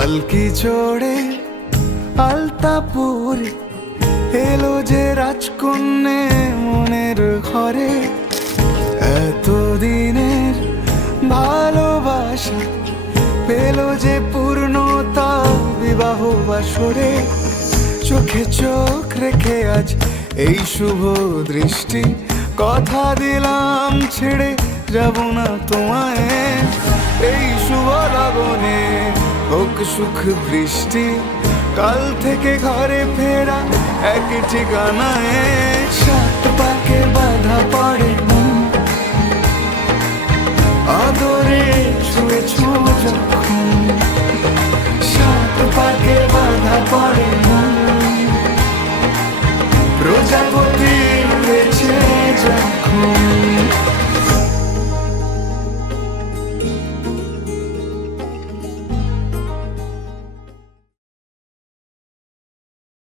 পালকি চড়ে আলতাপুর এলো যে রাজকন্যে মনের ঘরে। এতদিনের ভালোবাসা পেল যে পূর্ণতা বিবাহ বাসরে। চোখে চোখ রেখে আজ এই শুভ দৃষ্টি, কথা দিলাম ছেড়ে যাব না তোমায়। এই শুভ লগনে হোক সুখ বৃষ্টি, কাল থেকে ঘরে ফেরা এক ঠিকানায়। সাত পাকে বাধা পড়ে মন, আদরে ছুঁয়ে ছুঁ যখন